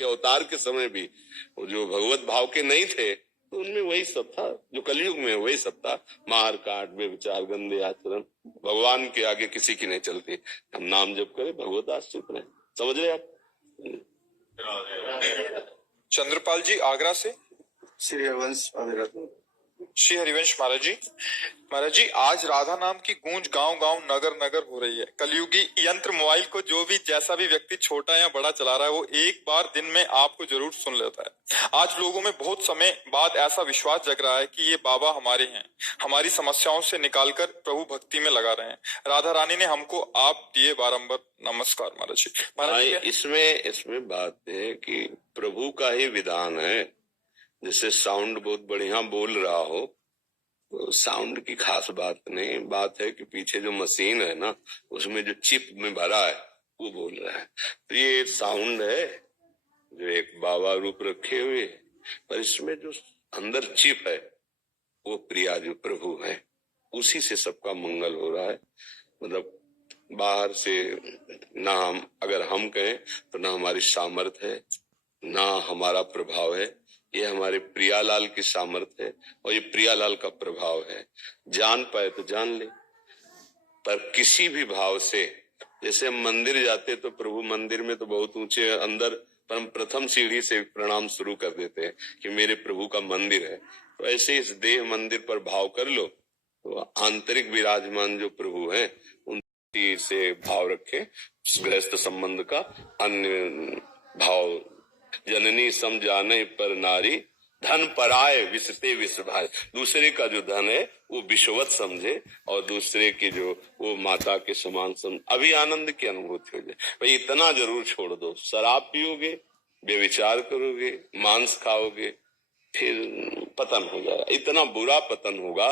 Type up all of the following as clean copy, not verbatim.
के अवतार के समय भी वो जो भगवत भाव के नहीं थे, तो उनमें वही सब था जो कलयुग में वही सब था। मार काट बेविचार गंदे आचरण, भगवान के आगे किसी की नहीं चलती। हम नाम जप करें, भगवत आश्रित रहे। समझ रहे आप? चंद्रपाल जी आगरा से। श्री हरिवंश श्री हरिवंश महाराज जी आज राधा नाम की गूंज गांव गांव नगर नगर हो रही है। कलयुगी यंत्र मोबाइल को जो भी जैसा भी व्यक्ति छोटा या बड़ा चला रहा है वो एक बार दिन में आपको जरूर सुन लेता है। आज लोगों में बहुत समय बाद ऐसा विश्वास जग रहा है कि ये बाबा हमारे हैं, हमारी समस्याओं से निकालकर प्रभु भक्ति में लगा रहे हैं। राधा रानी ने हमको आप दिए बारंबार। नमस्कार महाराज जी। इसमें बात है कि प्रभु का ही विधान है। जैसे साउंड बहुत बढ़िया बोल रहा हो, तो साउंड की खास बात नहीं, बात है कि पीछे जो मशीन है ना, उसमें जो चिप में भरा है वो बोल रहा है। तो ये साउंड है जो एक बाबा रूप रखे हुए, पर इसमें जो अंदर चिप है वो प्रिया जो प्रभु है, उसी से सबका मंगल हो रहा है। मतलब बाहर से ना हम अगर हम कहें तो ना हमारी सामर्थ्य है, ना हमारा प्रभाव है, ये हमारे प्रियालाल की सामर्थ्य है और ये प्रियालाल का प्रभाव है। जान पाए तो जान ले, पर किसी भी भाव से, जैसे हम मंदिर जाते तो प्रभु मंदिर में तो बहुत ऊंचे अंदर, पर हम प्रथम सीढ़ी से प्रणाम शुरू कर देते हैं कि मेरे प्रभु का मंदिर है। तो ऐसे इस देह मंदिर पर भाव कर लो, तो आंतरिक विराजमान जो प्रभु है उनकी से भाव रखे। गृहस्थ संबंध का अन्य भाव, जननी सम जाने पर नारी, धन पराए विसते विष भाई। दूसरे का जो धन है वो विषवत समझे और दूसरे की जो वो माता के समान समझ, अभी आनंद की अनुभूति हो जाए। भाई इतना जरूर छोड़ दो, शराब पियोगे, बेविचार करोगे, मांस खाओगे, फिर पतन हो जाएगा। इतना बुरा पतन होगा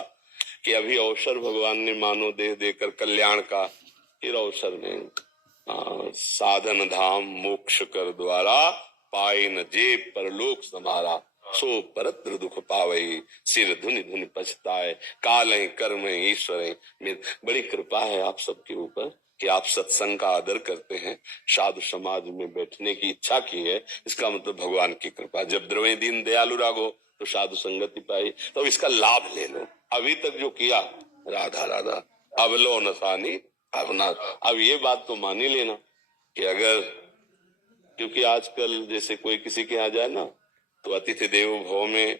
कि अभी अवसर भगवान ने मानो देह देकर कल्याण का, फिर अवसर नहीं। साधन धाम मोक्ष कर द्वारा, पाए न जे परलोक समारा, सो परत्र दुख पावई, सिर धुनि धुनि पछताए, काल कर्म ईश्वर। बड़ी कृपा है आप सबके ऊपर कि आप सत्संग का आदर करते हैं, साधु समाज में बैठने की इच्छा की है, इसका मतलब भगवान की कृपा। जब द्रवे दीन दयालु रागो तो साधु संगति पाई, तो इसका लाभ ले लो। अभी तक जो किया राधा राधा, अब लो नसानी अब ना। अब ये बात तो मान ही लेना कि अगर, क्योंकि आजकल जैसे कोई किसी के यहाँ जाए ना तो अतिथि देवो भव में,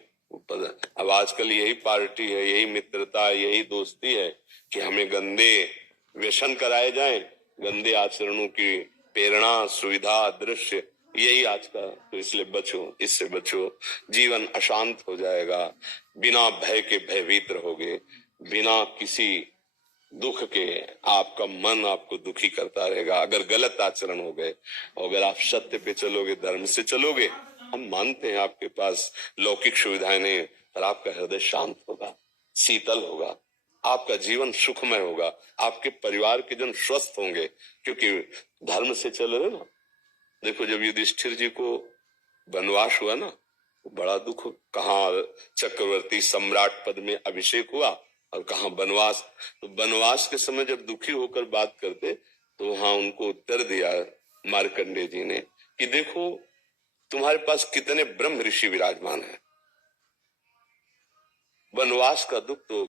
अब आजकल यही पार्टी है, यही मित्रता, यही दोस्ती है कि हमें गंदे व्यसन कराए जाएं, गंदे आचरणों की प्रेरणा सुविधा दृश्य, यही आज का। तो इसलिए बचो, इससे बचो, जीवन अशांत हो जाएगा। बिना भय के भयभीत रहोगे, बिना किसी दुख के आपका मन आपको दुखी करता रहेगा अगर गलत आचरण हो गए। और अगर आप सत्य पे चलोगे, धर्म से चलोगे, हम मानते हैं आपके पास लौकिक सुविधाएं नहीं, पर आपका हृदय शांत होगा, शीतल होगा, आपका जीवन सुखमय होगा, आपके परिवार के जन स्वस्थ होंगे, क्योंकि धर्म से चल रहे ना। देखो जब युधिष्ठिर जी को वनवास हुआ ना, बड़ा दुख, कहाँ चक्रवर्ती सम्राट पद में अभिषेक हुआ और कहा वनवास। तो वनवास के समय जब दुखी होकर बात करते तो वहां उनको उत्तर दिया मार्कंडेय जी ने कि देखो तुम्हारे पास कितने ब्रह्म ऋषि विराजमान हैं, वनवास का दुख तो